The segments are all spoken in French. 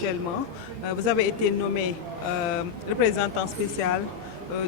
actuellement. Vous avez été nommé représentant spécial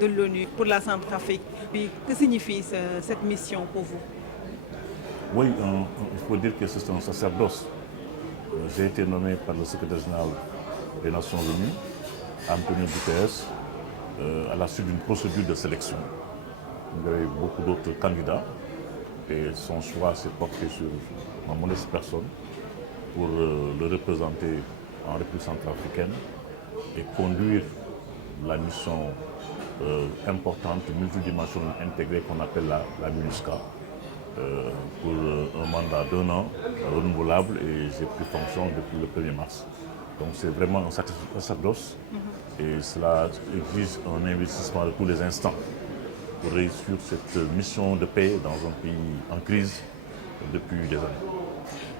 de l'ONU pour la Centrafrique. Puis, que signifie cette mission pour vous? Oui, il faut dire que c'est un sacerdoce. J'ai été nommé par le secrétaire général des Nations Unies, Antonio Guterres, à la suite d'une procédure de sélection. Il y avait beaucoup d'autres candidats et son choix s'est porté sur ma modeste personne pour le représenter en République centrafricaine et conduire la mission importante, multidimensionnelle intégrée qu'on appelle la MINUSCA pour un mandat d'1 an renouvelable et j'ai pris fonction depuis le 1er mars. Donc c'est vraiment un sacerdoce et cela exige un investissement de tous les instants pour réussir cette mission de paix dans un pays en crise depuis des années.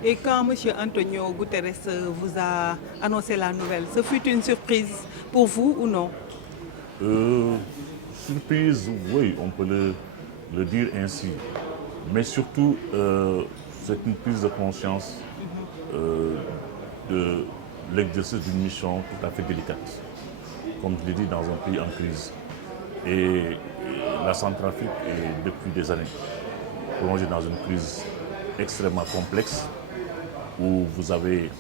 Et quand M. Antonio Guterres vous a annoncé la nouvelle, ce fut une surprise pour vous ou non? Surprise, oui, on peut le dire ainsi. Mais surtout, c'est une prise de conscience de l'exercice d'une mission tout à fait délicate, comme je l'ai dit, dans un pays en crise. Et la Centrafrique est depuis des années plongée dans une crise extrêmement complexe où vous avez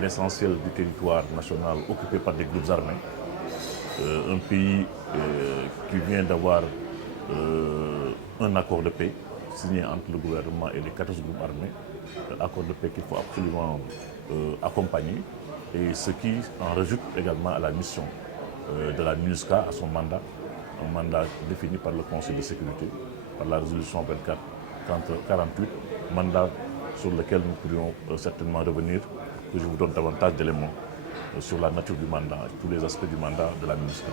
l'essentiel du territoire national occupé par des groupes armés. Un pays qui vient d'avoir un accord de paix signé entre le gouvernement et les 14 groupes armés, un accord de paix qu'il faut absolument accompagner, et ce qui en rajoute également à la mission de la MINUSCA, à son mandat, un mandat défini par le Conseil de sécurité, par la résolution 2448, mandat sur lequel nous pourrions certainement revenir, que je vous donne davantage d'éléments sur la nature du mandat et tous les aspects du mandat de la MINUSCA.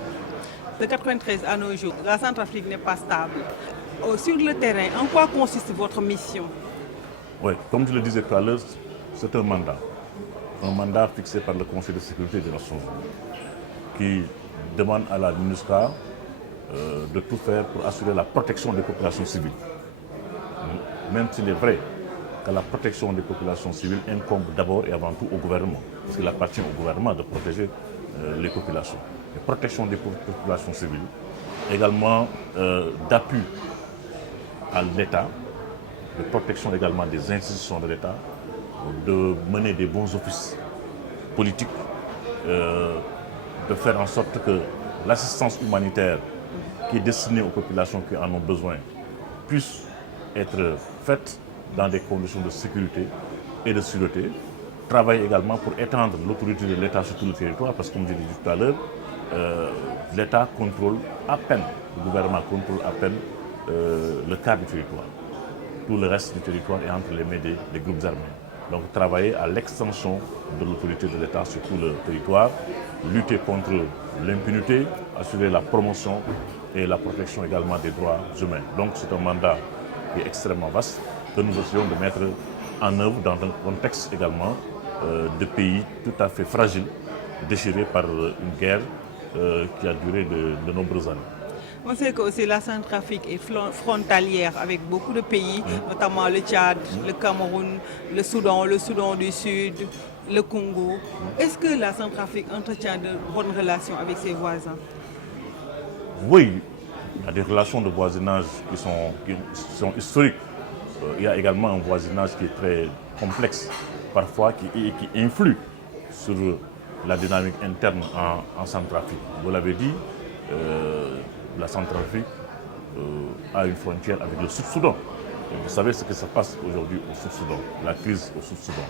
De 1993 à nos jours, la Centrafrique n'est pas stable. Sur le terrain, en quoi consiste votre mission? Oui, comme je le disais tout à l'heure, c'est un mandat fixé par le Conseil de sécurité des Nations Unies, qui demande à la MINUSCA de tout faire pour assurer la protection des populations civiles. Même s'il est vrai que la protection des populations civiles incombe d'abord et avant tout au gouvernement, parce qu'il appartient au gouvernement de protéger les populations. La protection des populations civiles, également d'appui à l'État, de protection également des institutions de l'État, de mener des bons offices politiques, de faire en sorte que l'assistance humanitaire qui est destinée aux populations qui en ont besoin puisse être faite dans des conditions de sécurité et de sûreté. Travailler également pour étendre l'autorité de l'État sur tout le territoire, parce que comme je l'ai dit tout à l'heure, l'État contrôle à peine, le gouvernement contrôle à peine le quart du territoire. Tout le reste du territoire est entre les mains des groupes armés. Donc travailler à l'extension de l'autorité de l'État sur tout le territoire, lutter contre l'impunité, assurer la promotion et la protection également des droits humains. Donc c'est un mandat qui est extrêmement vaste que nous essayons de mettre en œuvre dans un contexte également de pays tout à fait fragile, déchiré par une guerre qui a duré de nombreuses années. On sait que aussi la Centrafrique est frontalière avec beaucoup de pays, notamment le Tchad, le Cameroun, le Soudan du Sud, le Congo. Est-ce que la Centrafrique entretient de bonnes relations avec ses voisins? Oui, il y a des relations de voisinage qui sont historiques. Il y a également un voisinage qui est très complexe, parfois qui influe sur la dynamique interne en Centrafrique. Vous l'avez dit, la Centrafrique a une frontière avec le Sud-Soudan. Vous savez ce que se passe aujourd'hui au Sud-Soudan, la crise au Sud-Soudan.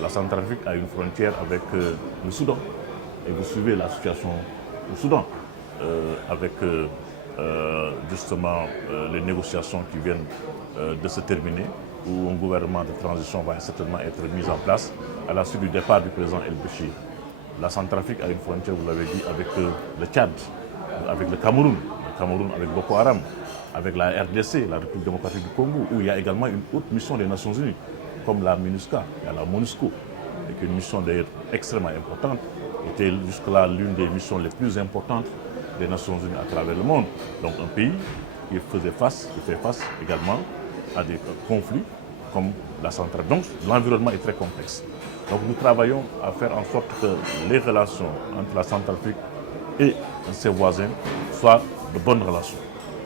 La Centrafrique a une frontière avec le Soudan. Et vous suivez la situation au Soudan, avec justement les négociations qui viennent de se terminer, où un gouvernement de transition va certainement être mis en place à la suite du départ du président El-Béchir. La Centrafrique a une frontière, vous l'avez dit, avec le Tchad, avec le Cameroun avec Boko Haram, avec la RDC, la République démocratique du Congo, où il y a également une autre mission des Nations Unies, comme la MINUSCA, il y a la MONUSCO, qui est une mission d'ailleurs extrêmement importante, qui était jusque-là l'une des missions les plus importantes des Nations Unies à travers le monde. Donc un pays qui fait face également à des conflits comme la centrale. Donc l'environnement est très complexe. Donc nous travaillons à faire en sorte que les relations entre la Centrafrique et ses voisins soient de bonnes relations.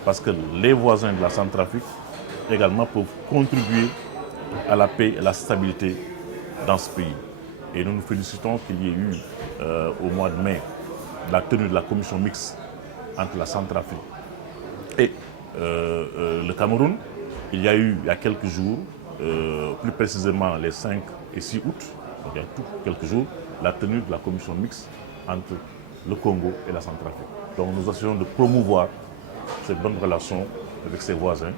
Parce que les voisins de la Centrafrique également peuvent contribuer à la paix et à la stabilité dans ce pays. Et nous nous félicitons qu'il y ait eu au mois de mai la tenue de la commission mixte entre la Centrafrique et le Cameroun. Il y a eu, il y a quelques jours, plus précisément les 5 et 6 août, donc il y a quelques jours, la tenue de la commission mixte entre le Congo et la Centrafrique. Donc nous essayons de promouvoir cette bonne relation avec ses voisins,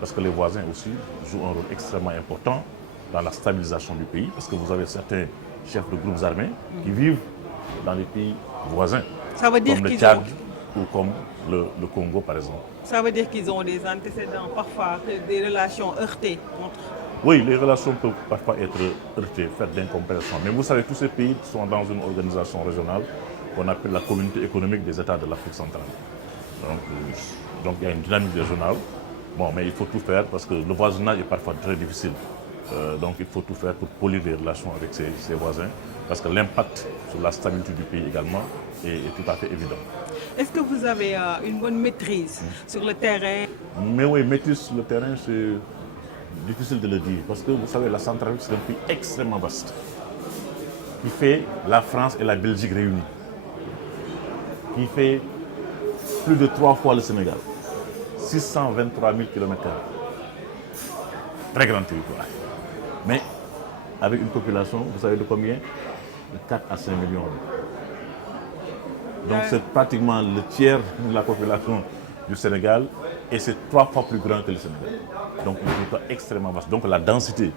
parce que les voisins aussi jouent un rôle extrêmement important dans la stabilisation du pays, parce que vous avez certains chefs de groupes armés qui vivent dans les pays voisins, Ça veut dire comme le qu'ils Tchad ont, ou comme le Congo par exemple. ça veut dire qu'ils ont des antécédents, parfois des relations heurtées entre. Oui, les relations peuvent parfois être heurtées, faites d'incompréhension. Mais vous savez, tous ces pays sont dans une organisation régionale qu'on appelle la communauté économique des États de l'Afrique centrale. Donc il y a une dynamique régionale. Bon, mais il faut tout faire parce que le voisinage est parfois très difficile. Donc il faut tout faire pour polir les relations avec ses voisins, parce que l'impact sur la stabilité du pays également est tout à fait évident. Est-ce que vous avez une bonne maîtrise sur le terrain? Mais oui, maîtrise sur le terrain, c'est difficile de le dire, parce que vous savez, la Centrafrique, c'est un pays extrêmement vaste, qui fait la France et la Belgique réunies, qui fait plus de 3 fois le Sénégal, 623 000 km². Très grand territoire. Mais avec une population, vous savez de combien? De 4 à 5 millions. Donc c'est pratiquement le tiers de la population du Sénégal et c'est 3 fois plus grand que le Sénégal. Donc un territoire extrêmement vaste. Donc la densité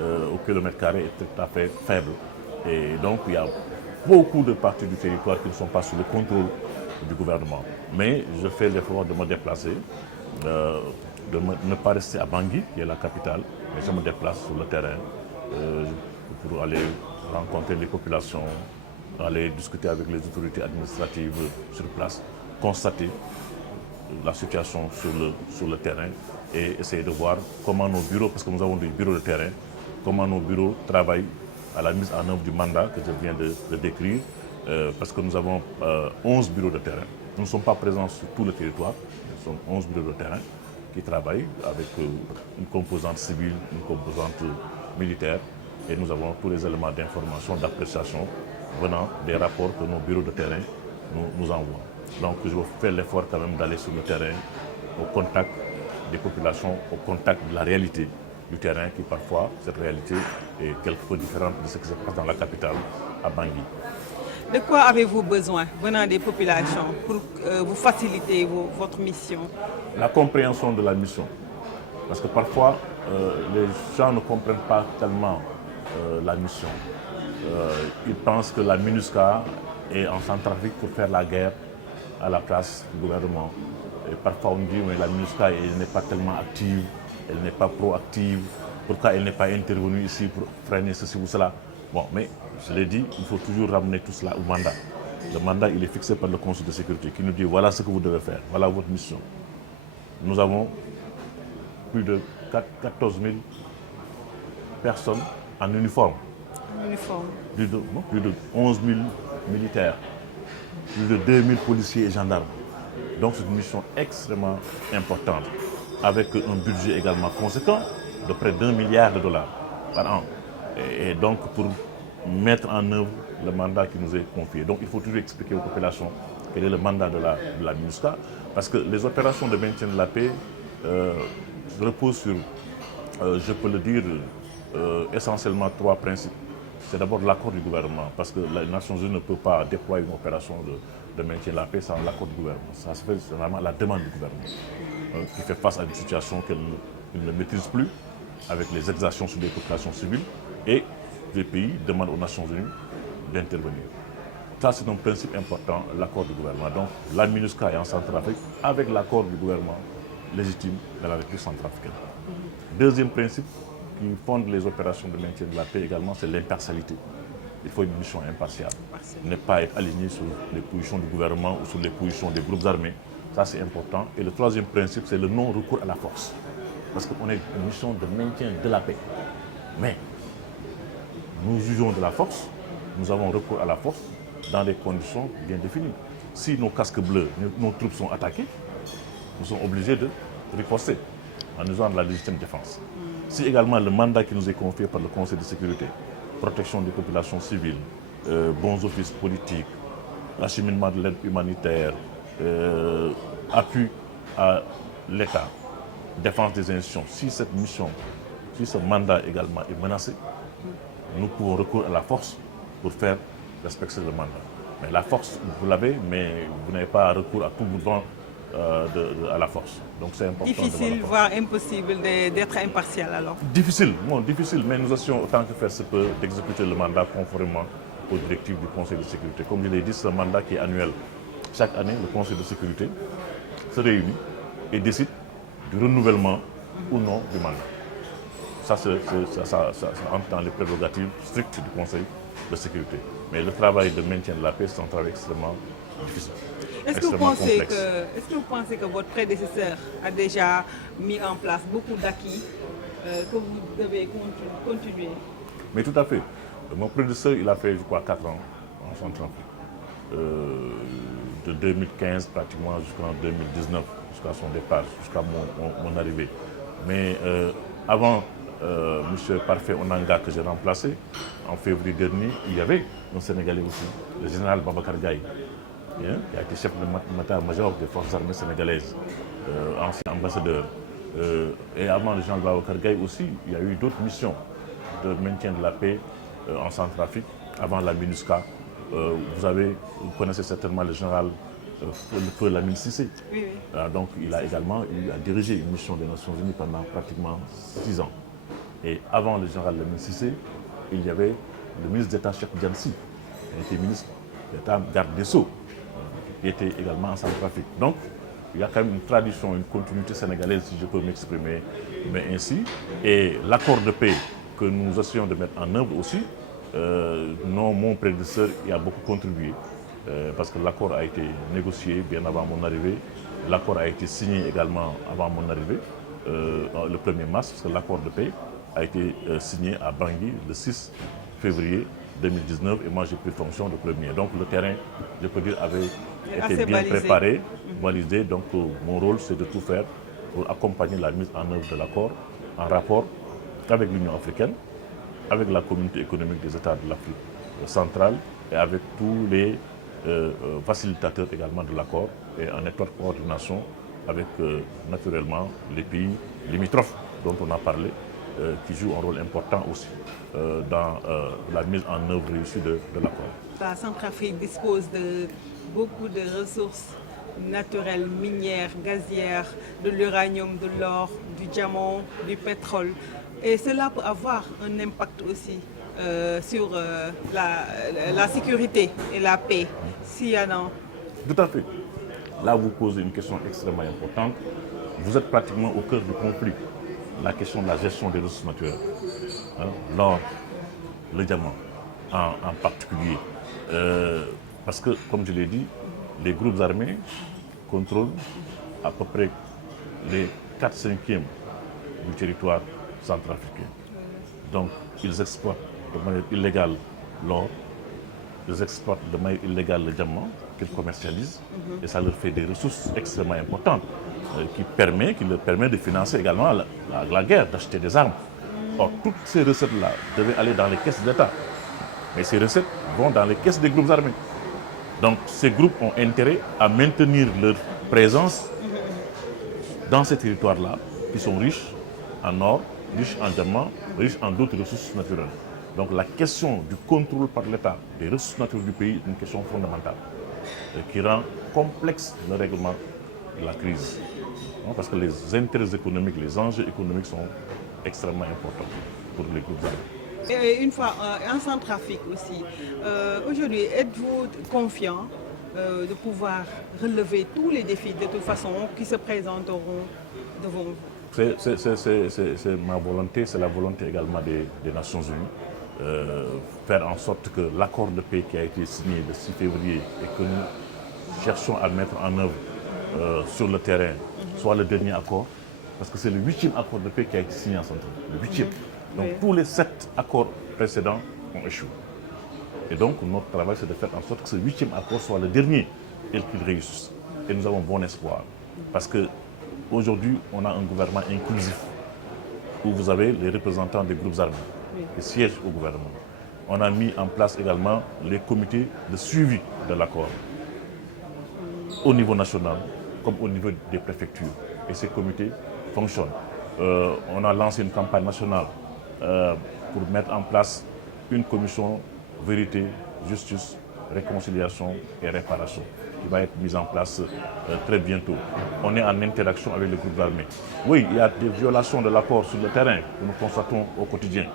au kilomètre carré est tout à fait faible. Et donc il y a beaucoup de parties du territoire qui ne sont pas sous le contrôle du gouvernement. Mais je fais l'effort de me déplacer, de ne pas rester à Bangui, qui est la capitale, mais je me déplace sur le terrain pour aller rencontrer les populations, aller discuter avec les autorités administratives sur place, constater la situation sur le terrain et essayer de voir comment nos bureaux, parce que nous avons des bureaux de terrain, comment nos bureaux travaillent à la mise en œuvre du mandat que je viens de décrire, parce que nous avons 11 bureaux de terrain. Nous ne sommes pas présents sur tout le territoire, nous sommes 11 bureaux de terrain qui travaillent avec une composante civile, une composante militaire, et nous avons tous les éléments d'information, d'appréciation venant des rapports que nos bureaux de terrain nous envoient. Donc je vais faire l'effort quand même d'aller sur le terrain, au contact des populations, au contact de la réalité du terrain, qui parfois, cette réalité est quelque peu différente de ce qui se passe dans la capitale, à Bangui. De quoi avez-vous besoin venant des populations pour vous faciliter votre mission? La compréhension de la mission. Parce que parfois, les gens ne comprennent pas tellement la mission. Ils pensent que la MINUSCA est en Centrafrique pour faire la guerre à la place du gouvernement. Et parfois on dit que la MINUSCA n'est pas tellement active, elle n'est pas proactive, pourquoi elle n'est pas intervenue ici pour freiner ceci ou cela. Bon, mais je l'ai dit, il faut toujours ramener tout cela au mandat. Le mandat, il est fixé par le Conseil de sécurité qui nous dit voilà ce que vous devez faire, voilà votre mission. Nous avons plus de 14 000 personnes en uniforme. Plus de 11 000 militaires, plus de 2 000 policiers et gendarmes. Donc c'est une mission extrêmement importante, avec un budget également conséquent de près d'$1 milliard par an. Et donc pour mettre en œuvre le mandat qui nous est confié. Donc il faut toujours expliquer aux populations quel est le mandat de la MINUSCA, parce que les opérations de maintien de la paix reposent sur, je peux le dire, essentiellement 3 principes. C'est d'abord l'accord du gouvernement, parce que les Nations Unies ne peuvent pas déployer une opération de maintien de la paix sans l'accord du gouvernement. Ça se fait vraiment à la demande du gouvernement, qui fait face à une situation qu'il ne maîtrise plus, avec les exactions sur les populations civiles, et les pays demandent aux Nations Unies d'intervenir. Ça, c'est un principe important, l'accord du gouvernement. Donc, la MINUSCA est en Centrafrique avec l'accord du gouvernement légitime de la République centrafricaine. Deuxième principe qui fonde les opérations de maintien de la paix également, c'est l'impartialité. Il faut une mission impartiale. Ne pas être aligné sur les positions du gouvernement ou sur les positions des groupes armés. Ça, c'est important. Et le troisième principe, c'est le non-recours à la force. parce qu'on est une mission de maintien de la paix. Mais nous jugeons de la force, nous avons recours à la force dans des conditions bien définies. Si nos casques bleus, nos troupes sont attaquées, nous sommes obligés de riposter en usant de la légitime défense. Si également le mandat qui nous est confié par le Conseil de sécurité, protection des populations civiles, bons offices politiques, acheminement de l'aide humanitaire, appui à l'État, défense des institutions, si cette mission, si ce mandat également est menacé, nous pouvons recourir à la force pour faire respecter le mandat. Mais la force, vous l'avez, mais vous n'avez pas recours à tout bout de vent à la force. Donc c'est important. Difficile, voire impossible d'être impartial alors. Difficile, non, difficile, mais nous essayons autant que faire se peut d'exécuter le mandat conformément aux directives du Conseil de sécurité. Comme je l'ai dit, c'est un mandat qui est annuel. Chaque année, le Conseil de sécurité se réunit et décide du renouvellement ou non du mandat. Ça entre dans les prérogatives strictes du Conseil de sécurité. Mais le travail de maintien de la paix, c'est un travail extrêmement difficile. Est-ce que vous pensez que votre prédécesseur a déjà mis en place beaucoup d'acquis que vous devez continuer? Mais tout à fait. Mon prédécesseur, il a fait, je crois, 4 ans en Centrafrique. De 2015 pratiquement jusqu'en 2019, jusqu'à son départ, jusqu'à mon arrivée. Mais avant M. Parfait Onanga que j'ai remplacé, en février dernier, il y avait un Sénégalais aussi, le général Babacar Gaye, qui a été chef de l'état-major des forces armées sénégalaises, ancien ambassadeur. Et avant le général Babacar Gaye aussi, il y a eu d'autres missions de maintien de la paix en Centrafrique, avant la MINUSCA. Vous connaissez certainement le général le feu Lamine Cissé. Oui, oui. Donc il a également dirigé une mission des Nations Unies pendant pratiquement 6 ans. Et avant le général Lamine Cissé, il y avait le ministre d'État Cheikh Djansi, qui était ministre d'État garde des Sceaux, qui était également en Centrafrique. Donc il y a quand même une tradition, une continuité sénégalaise, si je peux m'exprimer mais ainsi. Et l'accord de paix que nous essayons de mettre en œuvre aussi, mon prédécesseur y a beaucoup contribué, parce que l'accord a été négocié bien avant mon arrivée. L'accord a été signé également avant mon arrivée, le 1er mars, parce que l'accord de paix a été signé à Bangui le 6 février 2019 et moi j'ai pris fonction le 1er. Donc le terrain, je peux dire, avait été bien préparé, validé. Donc mon rôle, c'est de tout faire pour accompagner la mise en œuvre de l'accord en rapport avec l'Union africaine, avec la communauté économique des États de l'Afrique centrale et avec tous les facilitateurs également de l'accord et en étroite coordination avec naturellement les pays limitrophes dont on a parlé, qui jouent un rôle important aussi dans la mise en œuvre réussie de l'accord. La Centrafrique dispose de beaucoup de ressources naturelles, minières, gazières, de l'uranium, de l'or, du diamant, du pétrole. Et cela peut avoir un impact aussi sur la sécurité et la paix, s'il y en a. Tout à fait. Là, vous posez une question extrêmement importante. Vous êtes pratiquement au cœur du conflit. La question de la gestion des ressources naturelles. L'or, le diamant en particulier. Parce que, comme je l'ai dit, les groupes armés contrôlent à peu près les 4/5 du territoire centrafricain. Donc, ils exploitent de manière illégale l'or, ils exploitent de manière illégale le diamant qu'ils commercialisent, et ça leur fait des ressources extrêmement importantes qui leur permet de financer également la guerre, d'acheter des armes. Or, toutes ces recettes-là devaient aller dans les caisses de l'État, mais ces recettes vont dans les caisses des groupes armés. Donc, ces groupes ont intérêt à maintenir leur présence dans ces territoires-là, qui sont riches en or, riches en diamants, riches en d'autres ressources naturelles. Donc la question du contrôle par l'État des ressources naturelles du pays est une question fondamentale qui rend complexe le règlement de la crise. Parce que les intérêts économiques, les enjeux économiques sont extrêmement importants pour les groupes armés. Et une fois en Centrafrique aussi, aujourd'hui, êtes-vous confiant de pouvoir relever tous les défis de toute façon qui se présenteront devant vous? C'est ma volonté, c'est la volonté également des Nations Unies, faire en sorte que l'accord de paix qui a été signé le 6 février et que nous cherchons à mettre en œuvre sur le terrain soit le dernier accord parce que c'est le 8e accord de paix qui a été signé en Centrafrique. Le 8e. Donc Oui. tous les 7 accords précédents ont échoué. Et donc notre travail, c'est de faire en sorte que ce 8e accord soit le dernier et qu'il réussisse. Et nous avons bon espoir. Parce qu'aujourd'hui, on a un gouvernement inclusif, où vous avez les représentants des groupes armés qui siègent au gouvernement. On a mis en place également les comités de suivi de l'accord, au niveau national comme au niveau des préfectures. Et ces comités fonctionnent. On a lancé une campagne nationale pour mettre en place une commission vérité, justice, réconciliation et réparation qui va être mise en place très bientôt. On est en interaction avec les groupes armés. Oui, il y a des violations de l'accord sur le terrain que nous constatons au quotidien,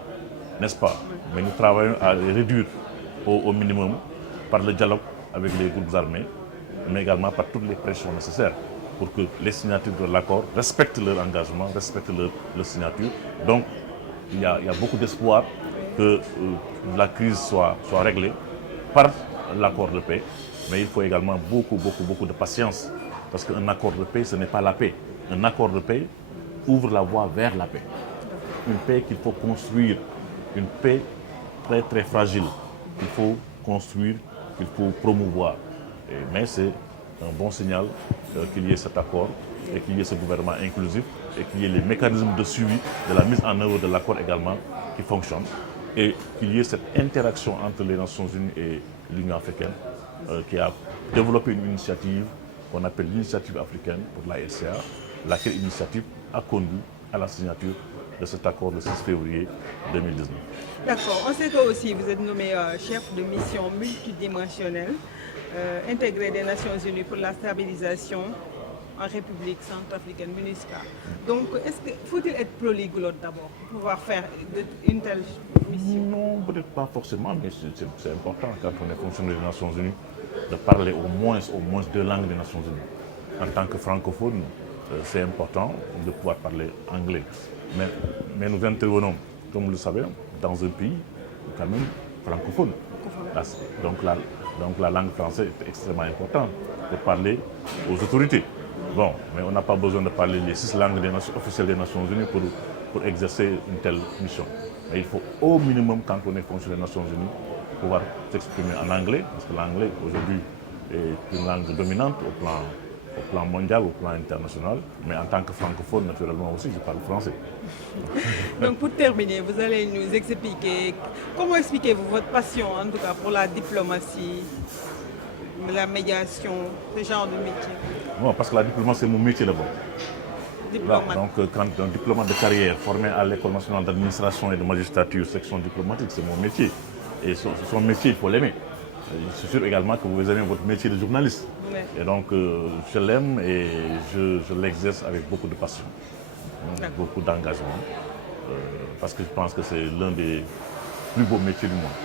n'est-ce pas? Mais nous travaillons à les réduire au minimum par le dialogue avec les groupes armés, mais également par toutes les pressions nécessaires pour que les signataires de l'accord respectent leur engagement, respectent leur signature. Donc, il y a beaucoup d'espoir que la crise soit réglée par l'accord de paix. Mais il faut également beaucoup de patience. Parce qu'un accord de paix, ce n'est pas la paix. Un accord de paix ouvre la voie vers la paix. Une paix qu'il faut construire. Une paix très fragile. Qu'il faut construire, qu'il faut promouvoir. Mais c'est un bon signal qu'il y ait cet accord et qu'il y ait ce gouvernement inclusif et qu'il y ait les mécanismes de suivi de la mise en œuvre de l'accord également qui fonctionnent et qu'il y ait cette interaction entre les Nations Unies et l'Union africaine qui a développé une initiative qu'on appelle l'initiative africaine pour la RCA, laquelle initiative a conduit à la signature de cet accord le 6 février 2019. D'accord. On sait que aussi vous êtes nommé chef de mission multidimensionnelle intégrée des Nations Unies pour la stabilisation en République centrafricaine, MINUSCA. Donc, faut-il être polyglotte d'abord pour pouvoir faire une telle mission? Non, peut-être pas forcément, mais c'est important quand on est fonctionnaire des Nations Unies de parler au moins 2 langues des Nations Unies. En tant que francophone, c'est important de pouvoir parler anglais. Mais nous intervenons, comme vous le savez, dans un pays quand même francophone. Donc la langue française est extrêmement importante pour parler aux autorités. Bon, mais on n'a pas besoin de parler les 6 langues officielles des Nations Unies pour exercer une telle mission. Mais il faut au minimum, quand on est fonctionnaire des Nations Unies, pouvoir s'exprimer en anglais, parce que l'anglais aujourd'hui est une langue dominante au plan mondial, au plan international. Mais en tant que francophone, naturellement aussi, je parle français. Donc pour terminer, vous allez nous expliquer, comment expliquez-vous votre passion en tout cas pour la diplomatie, la médiation, ce genre de métier? Bon, parce que la diplomatie, c'est mon métier d'abord. Diplomate. Donc, quand un diplomate de carrière formé à l'École nationale d'administration et de magistrature, section diplomatique, c'est mon métier. Et son métier, il faut l'aimer. Je suis sûr également que vous aimez votre métier de journaliste. Ouais. Et donc, je l'aime et je l'exerce avec beaucoup de passion, beaucoup d'engagement, parce que je pense que c'est l'un des plus beaux métiers du monde.